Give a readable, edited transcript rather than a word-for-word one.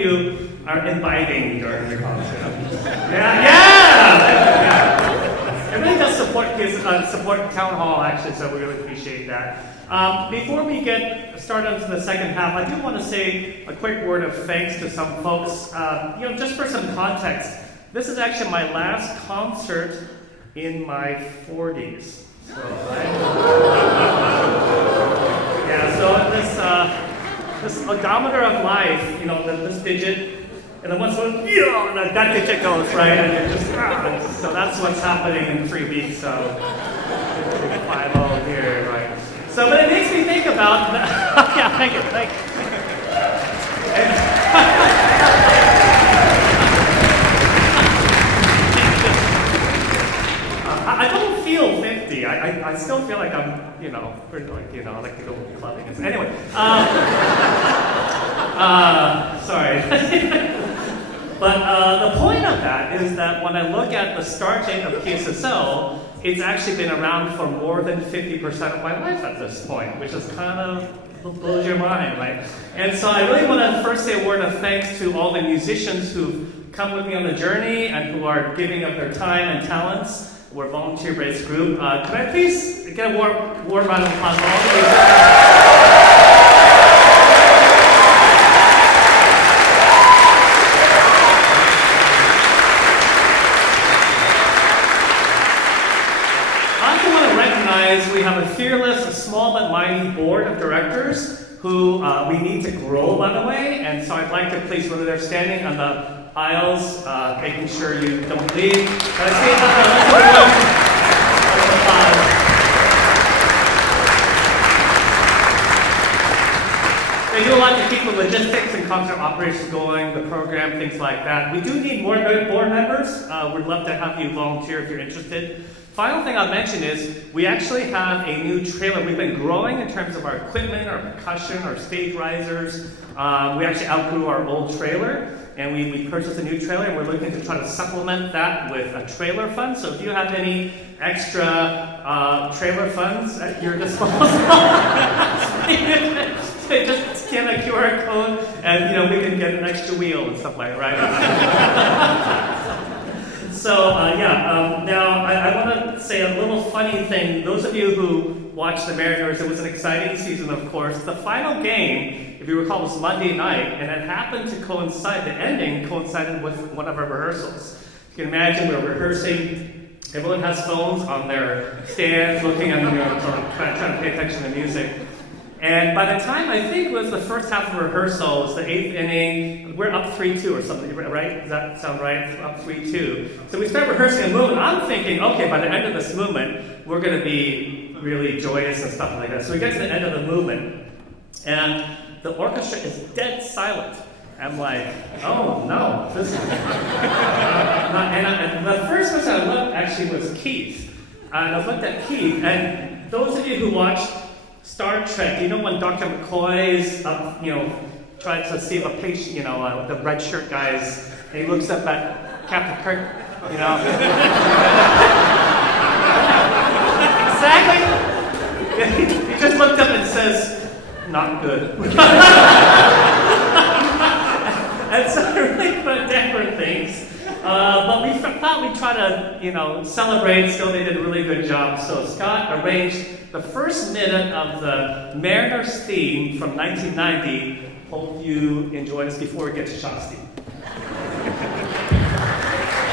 you are imbibing during the concert. Yeah. It really does support Town Hall, actually, so we really appreciate that. Before we get started into the second half, I do want to say a quick word of thanks to some folks. Just for some context, this is actually my last concert in my 40s. So, this odometer of life, this digit, and then once that digit goes, right? And it just, so that's what's happening in 3 weeks. So 5-0 here, right? So, but it makes me think about, yeah, thank you. I don't feel 50. I still feel like I'm, pretty like, I like to go clubbing. Anyway, sorry. But the point of that is that when I look at the start date of PSSL, it's actually been around for more than 50% of my life at this point, which is kind of blows your mind, right? And so I really want to first say a word of thanks to all the musicians who've come with me on the journey and who are giving up their time and talents. We're a volunteer-based group. Could I please get a warm round of applause for all of you? We have a fearless, small but mighty board of directors who we need to grow, by the way. And so I'd like to please, whether they're standing on the aisles, making sure you don't leave. They do a lot to keep the logistics and concert operations going, the program, things like that. We do need more board members. We'd love to have you volunteer if you're interested. Final thing I'll mention is we actually have a new trailer. We've been growing in terms of our equipment, our percussion, our stage risers. We actually outgrew our old trailer, and we purchased a new trailer, and we're looking to try to supplement that with a trailer fund. So if you have any extra trailer funds at your disposal, just scan a QR code, and we can get an extra wheel and stuff like that, right? So, now I want to say a little funny thing. Those of you who watched the Mariners, it was an exciting season, of course. The final game, if you recall, was Monday night, and it happened to coincide, the ending coincided with one of our rehearsals. You can imagine we're rehearsing, everyone has phones on their stands, looking at trying to pay attention to music. And by the time, I think it was the first half of rehearsal, it was the 8th inning, we're up 3-2 or something, right? Does that sound right? Up 3-2. So we start rehearsing a movement. I'm thinking, okay, by the end of this movement, we're going to be really joyous and stuff like that. So we get to the end of the movement, and the orchestra is dead silent. I'm like, oh no, this is... and the first person I looked actually was Keith. And I looked at Keith, and those of you who watched Star Trek, when Dr. McCoy's trying to save a patient, the red shirt guys, and he looks up at Captain Kirk, Exactly. He just looked up and says, not good. And so I really put different things. But we thought we'd try to, celebrate. Still, they did a really good job. So Scott arranged the first minute of the Mariners theme from 1990. Hope you enjoy this before we get to Shasti.